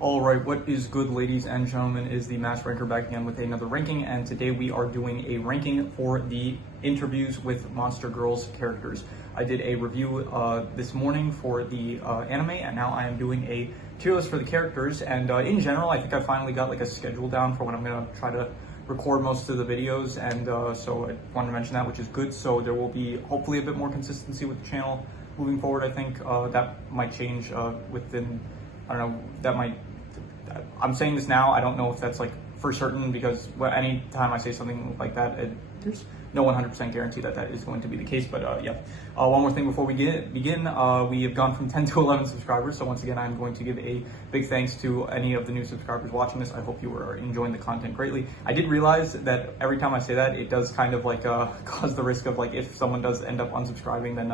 All right, what is good, ladies and gentlemen, is the Mass Ranker back again with another ranking, and today we are doing a ranking for the interviews with Monster Girls characters. I did a review this morning for the anime, and now I am doing a tier list for the characters, and in general, I think I finally got like a schedule down for when I'm going to try to record most of the videos, and so I wanted to mention that, which is good. So there will be hopefully a bit more consistency with the channel moving forward. I think that might change within, I don't know, that might, I'm saying this now, I don't know if that's like for certain, because any time I say something like that, there's no 100% guarantee that that is going to be the case. But yeah, one more thing before we begin, we have gone from 10 to 11 subscribers. So once again, I'm going to give a big thanks to any of the new subscribers watching this. I hope you are enjoying the content greatly. I did realize that every time I say that, it does kind of like cause the risk of like, if someone does end up unsubscribing, then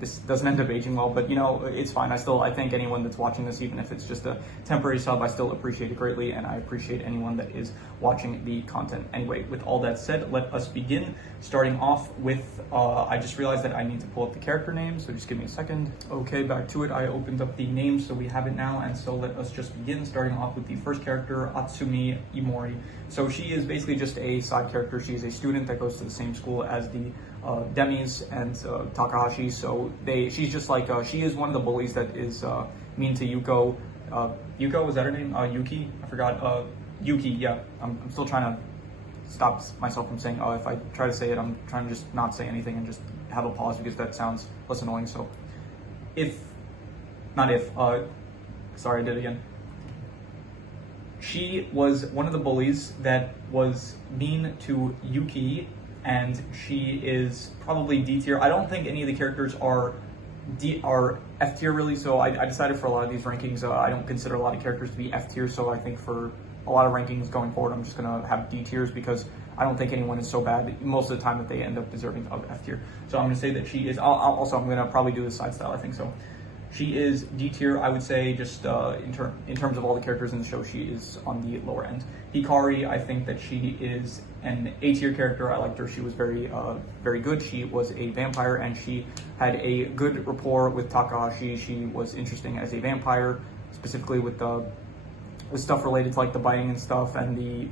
this doesn't end up aging well, but you know, it's fine. I thank anyone that's watching this, even if it's just a temporary sub. I still appreciate it greatly, and I appreciate anyone that is watching the content. Anyway, with all that said, let us begin. Starting off with, I just realized that I need to pull up the character names, so just give me a second. Okay, back to it. I opened up the names, so we have it now, and so let us just begin, starting off with the first character, Atsumi Imori. So she is basically just a side character. She is a student that goes to the same school as the Demis and Takahashi. So she's just like, she is one of the bullies that is mean to Yuko. Yuko, is that her name? Yuki? I forgot. Yuki, yeah. I'm still trying to stop myself from saying, if I try to say it, I'm trying to just not say anything and just have a pause, because that sounds less annoying. So sorry, I did it again. She was one of the bullies that was mean to Yuki, and she is probably D tier. I don't think any of the characters are F tier really, so I decided for a lot of these rankings, I don't consider a lot of characters to be F tier, so I think for a lot of rankings going forward, I'm just gonna have D tiers, because I don't think anyone is so bad most of the time that they end up deserving of F tier. So I'm gonna say that she is, I'm gonna probably do the side style, I think so. She is D tier, I would say, just in terms of all the characters in the show, she is on the lower end. Hikari, I think that she is an A tier character. I liked her. She was very good. She was a vampire, and she had a good rapport with Takahashi. She was interesting as a vampire, specifically with stuff related to like the biting and stuff, and the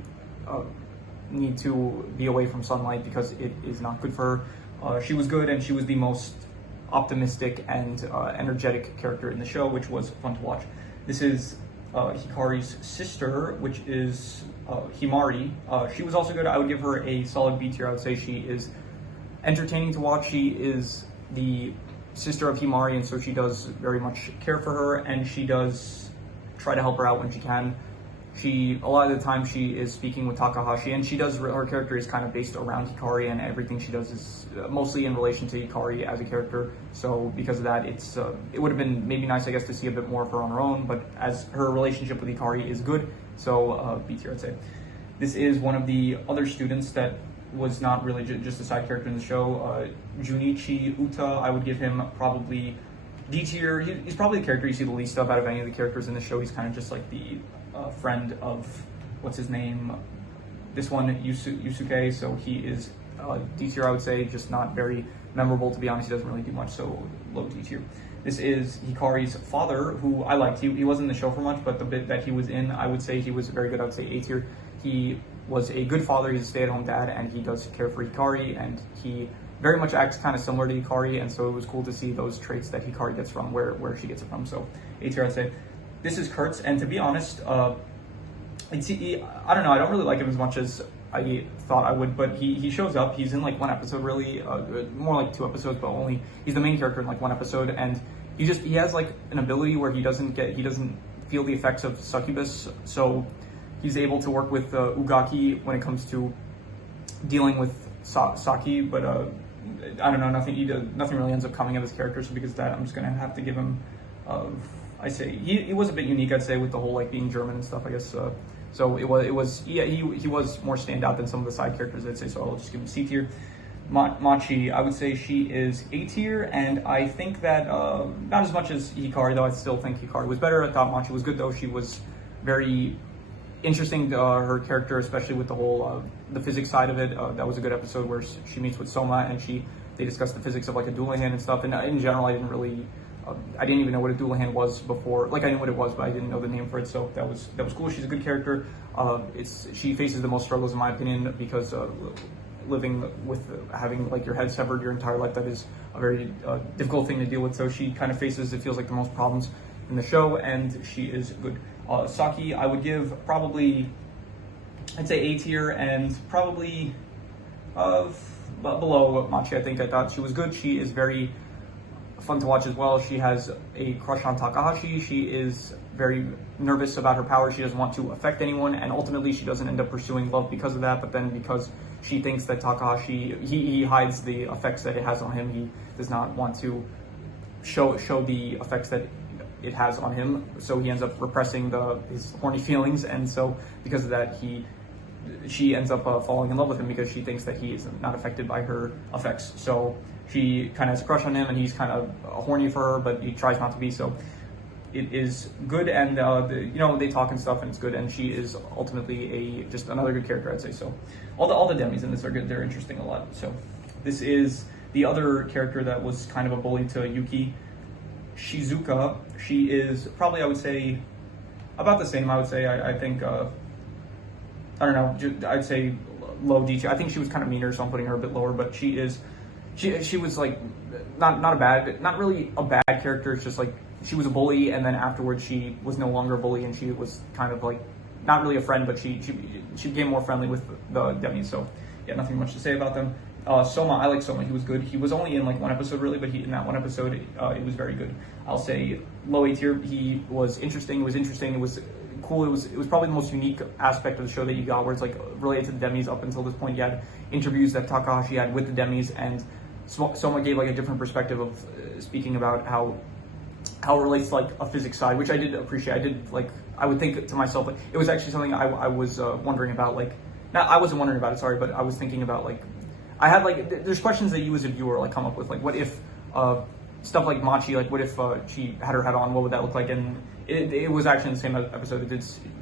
need to be away from sunlight because it is not good for her. She was good, and she was the most optimistic and energetic character in the show, which was fun to watch. This is Hikari's sister, which is Himari. She was also good. I would give her a solid B tier. I would say she is entertaining to watch. She is the sister of Himari, and so she does very much care for her, and she does try to help her out when she can. A lot of the time she is speaking with Takahashi, and her character is kind of based around Hikari, and everything she does is mostly in relation to Hikari as a character. So because of that, it would have been maybe nice, I guess, to see a bit more of her on her own, but as her relationship with Hikari is good, so B tier, I'd say. This is one of the other students that was not really just a side character in the show, Junichi Uta. I would give him probably D tier. He's probably the character you see the least of out of any of the characters in the show. He's kind of just like the friend of, what's his name? This one, Yusuke. So he is D tier, I would say, just not very memorable, to be honest. He doesn't really do much, so low D tier. This is Hikari's father, who I liked. He wasn't in the show for much, but the bit that he was in, I would say he was very good. I would say A tier. He was a good father. He's a stay-at-home dad, and he does care for Hikari, and he very much acts kind of similar to Hikari, and so it was cool to see those traits that Hikari gets from where she gets it from. So A tier, I'd say. This is Kurtz, and to be honest, I don't know, I don't really like him as much as I thought I would, but he shows up. He's in like one episode, really, more like 2 episodes, but he's the main character in like 1 episode, and he has like an ability where he doesn't feel the effects of succubus, so he's able to work with Ugaki when it comes to dealing with Saki, but I don't know, nothing really ends up coming of his character, so because of that, I'm just gonna have to give him I say he was a bit unique, I'd say, with the whole like being German and stuff, I guess. So he was more standout than some of the side characters, I'd say. So I'll just give him C tier. Machi, I would say she is A tier, and I think that not as much as Hikari, though. I still think Hikari was better. I thought Machi was good, though. She was very interesting, her character, especially with the whole the physics side of it. That was a good episode where she meets with Soma, and they discuss the physics of like a dueling hand and stuff. And in general, I didn't really I didn't even know what a Doulahan was before. Like, I knew what it was, but I didn't know the name for it. So that was cool. She's a good character. She faces the most struggles in my opinion because living with having like your head severed your entire life, that is a very difficult thing to deal with. So she kind of faces, it feels like, the most problems in the show, and she is good. Saki, I would give probably, I'd say A tier, and probably below Machi. I thought she was good. She is very fun to watch as well. She has a crush on Takahashi. She is very nervous about her power. She doesn't want to affect anyone, and ultimately she doesn't end up pursuing love because of that. But then because she thinks that Takahashi, he hides the effects that it has on him. He does not want to show the effects that it has on him, so he ends up repressing his horny feelings, and so because of that she ends up falling in love with him because she thinks that he is not affected by her effects. So she kind of has a crush on him, and he's kind of horny for her, but he tries not to be. So it is good, and they talk and stuff, and it's good. And she is ultimately just another good character, I'd say. So all the demis in this are good. They're interesting a lot. So this is the other character that was kind of a bully to Yuki, Shizuka. She is probably, I would say, about the same. I would say I think. I don't know, I'd say low D tier. I think she was kind of meaner, so I'm putting her a bit lower, but she was like, not really a bad character. It's just like, she was a bully, and then afterwards she was no longer a bully, and she was kind of like, not really a friend, but she became more friendly with the demis. So yeah, nothing much to say about them. Soma, I like Soma. He was good. He was only in like one episode really, but in that one episode, it was very good. I'll say low A tier. He was interesting. It was cool. It was probably the most unique aspect of the show that you got, where it's like related to the demis. Up until this point, you had interviews that Takahashi had with the demis, and Soma gave like a different perspective of speaking about how it relates to like a physics side, which I did appreciate. I would think to myself, like, it was actually something I was wondering about. Like, not I wasn't wondering about it, sorry, but I was thinking about, like, I had like, there's questions that you as a viewer like come up with, like, what if stuff like Machi, like, what if she had her head on, what would that look like? And it was actually in the same episode.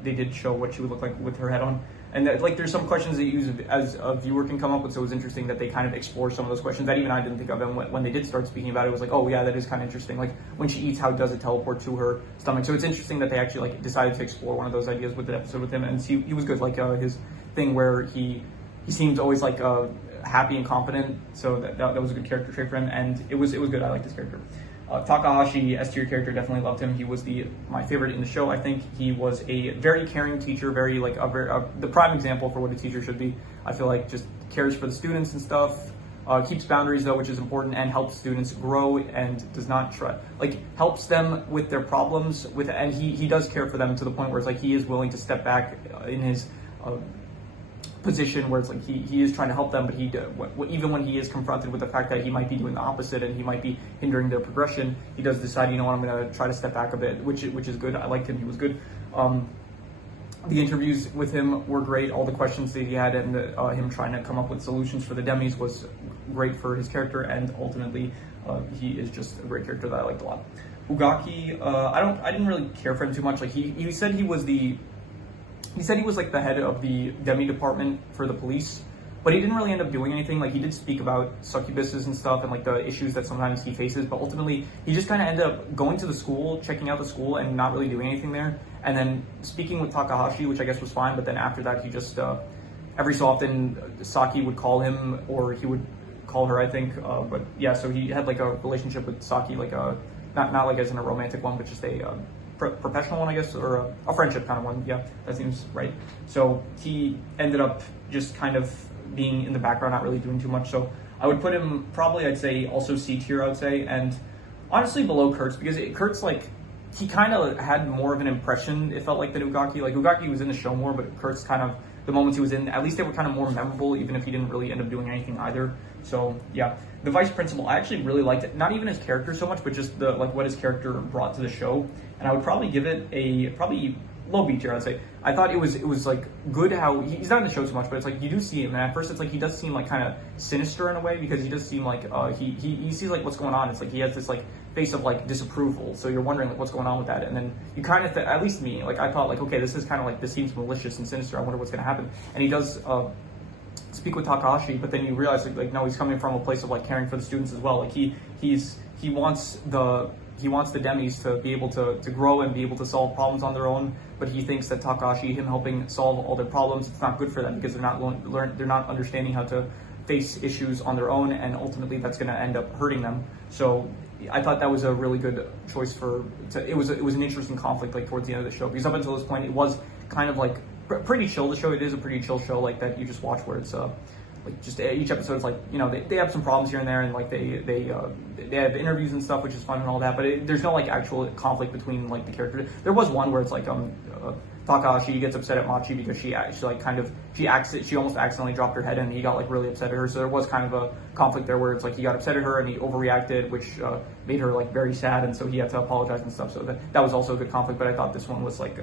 They did show what she would look like with her head on. And like, there's some questions that you as a viewer can come up with, so it was interesting that they kind of explore some of those questions that even I didn't think of. And when they did start speaking about it, it was like, oh yeah, that is kind of interesting. Like, when she eats, how does it teleport to her stomach? So it's interesting that they actually like decided to explore one of those ideas with the episode with him. And he was good, like his thing where he seems always like happy and confident. So that was a good character trait for him, and it was good. I liked this character. Takahashi, S tier character, definitely loved him. He was my favorite in the show. I think he was a very caring teacher, very like the prime example for what a teacher should be. I feel like just cares for the students and stuff. Keeps boundaries though, which is important, and helps students grow, and does not helps them with their problems and he does care for them to the point where it's like he is willing to step back in his position where it's like he is trying to help them, but even when he is confronted with the fact that he might be doing the opposite and he might be hindering their progression, he does decide, you know what, I'm going to try to step back a bit, which is good. I liked him. He was good. The interviews with him were great. All the questions that he had, and him trying to come up with solutions for the demis was great for his character, and ultimately he is just a great character that I liked a lot. Ugaki, I didn't really care for him too much. Like, he said he was like the head of the demi department for the police, but he didn't really end up doing anything. Like, he did speak about succubuses and stuff and like the issues that sometimes he faces, but ultimately he just kind of ended up going to the school, checking out the school, and not really doing anything there. And then speaking with Takahashi, which I guess was fine, but then after that he just every so often Saki would call him, or he would call her, I think. But yeah, so he had like a relationship with Saki, like not like as in a romantic one, but just a professional one, I guess, or a friendship kind of one. Yeah, that seems right. So he ended up just kind of being in the background, not really doing too much. So I would put him probably, I'd say, also C tier, I would say, and honestly below Kurtz, because Kurtz, like, he kind of had more of an impression, it felt like, than Ugaki. Like, Ugaki was in the show more, but Kurtz kind of, the moments he was in, at least they were kind of more memorable, even if he didn't really end up doing anything either. So yeah, the vice principal, I actually really liked it. Not even his character so much, but just what his character brought to the show. And I would probably give it a probably low B tier, I'd say. I thought it was like good how he's not in the show too much, but it's like you do see him, and at first it's like he does seem like kind of sinister in a way, because he does seem like he sees like what's going on. It's like he has this like face of like disapproval, so you're wondering like what's going on with that, and then you kind of at least me, like, I thought like, okay, this is kind of like, this seems malicious and sinister, I wonder what's going to happen. And he does speak with Takahashi, but then you realize like no, he's coming from a place of like caring for the students as well. Like he wants he wants the Demis to be able to grow and be able to solve problems on their own, but he thinks that Takashi, him helping solve all their problems, it's not good for them because they're not understanding how to face issues on their own, and ultimately that's going to end up hurting them. So I thought that was a really good choice it was an interesting conflict like towards the end of the show, because up until this point it was kind of like pretty chill. The show, it is a pretty chill show like that you just watch, where it's like just each episode is like, you know, they have some problems here and there, and like they have interviews and stuff, which is fun and all that, but there's no like actual conflict between like the characters. There was one where it's like Takashi gets upset at Machi because she almost accidentally dropped her head and he got like really upset at her, so there was kind of a conflict there where it's like he got upset at her and he overreacted, which made her like very sad, and so he had to apologize and stuff, so that was also a good conflict. But I thought this one was like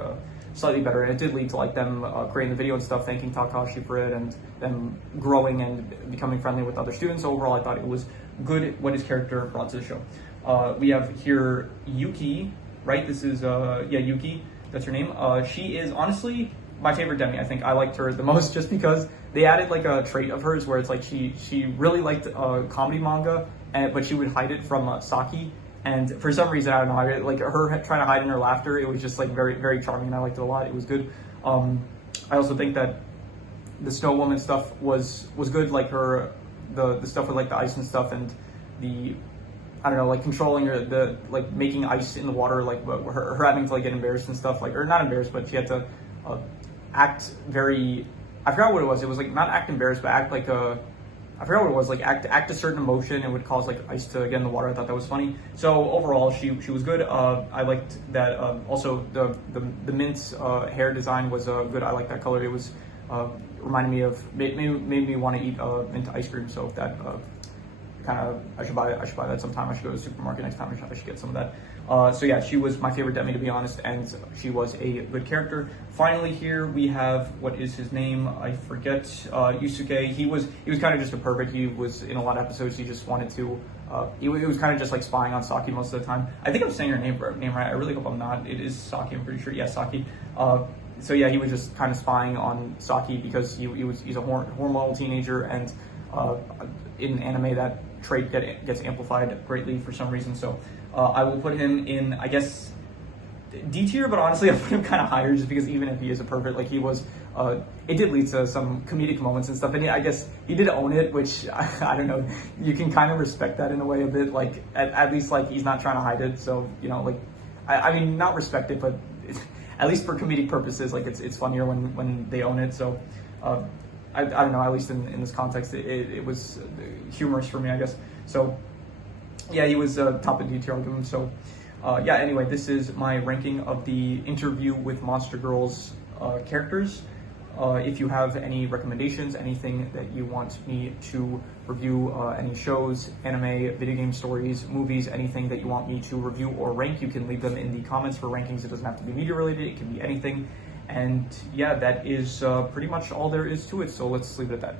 slightly better, and it did lead to like them creating the video and stuff, thanking Takashi for it, and them growing and becoming friendly with other students. So overall I thought it was good what his character brought to the show. We have here Yuki, right? This is Yuki, that's her name. She is honestly my favorite Demi. I think I liked her the most just because they added like a trait of hers where it's like she really liked comedy manga, but she would hide it from Saki. And for some reason, I don't know, like her trying to hide in her laughter, it was just like very, very charming, and I liked it a lot. It was good. I also think that the Snow Woman stuff was good, like the stuff with like the ice and stuff, and I don't know, like controlling her, like making ice in the water, like her having to like get embarrassed and stuff, like, or not embarrassed, but she had to act very, I forgot what it was. It was like not act embarrassed, but act like I forgot what it was, like act a certain emotion and would cause like ice to get in the water. I thought that was funny. So overall, she was good. I liked that. Also, the Mint's hair design was good. I like that color. It was reminded me of made me want to eat mint ice cream. So that I should buy that sometime. I should go to the supermarket next time. I should get some of that. So yeah, she was my favorite Demi, to be honest, and she was a good character. Finally, here we have, what is his name? I forget. Yusuke. He was kind of just a pervert. He was in a lot of episodes. He just wanted to. He was kind of just like spying on Saki most of the time. I think I'm saying her name right. I really hope I'm not. It is Saki. I'm pretty sure. Yeah, Saki. So yeah, he was just kind of spying on Saki because he's a hormonal teenager, and in anime that trait gets amplified greatly for some reason. So I will put him in, I guess, D tier, but honestly I put him kind of higher just because even if he is a pervert, like he was, it did lead to some comedic moments and stuff, and I guess he did own it, which I don't know, you can kind of respect that in a way a bit, like at least like he's not trying to hide it, so you know, like I mean, not respect it, but at least for comedic purposes, like it's funnier when they own it. So I don't know, at least in this context, it was humorous for me, I guess. So yeah, he was top of D tier, I'll give him. So yeah, anyway, this is my ranking of the Interview with Monster Girls characters. If you have any recommendations, anything that you want me to review, any shows, anime, video game stories, movies, anything that you want me to review or rank, you can leave them in the comments for rankings. It doesn't have to be media related, it can be anything. And yeah, that is pretty much all there is to it, so let's leave it at that.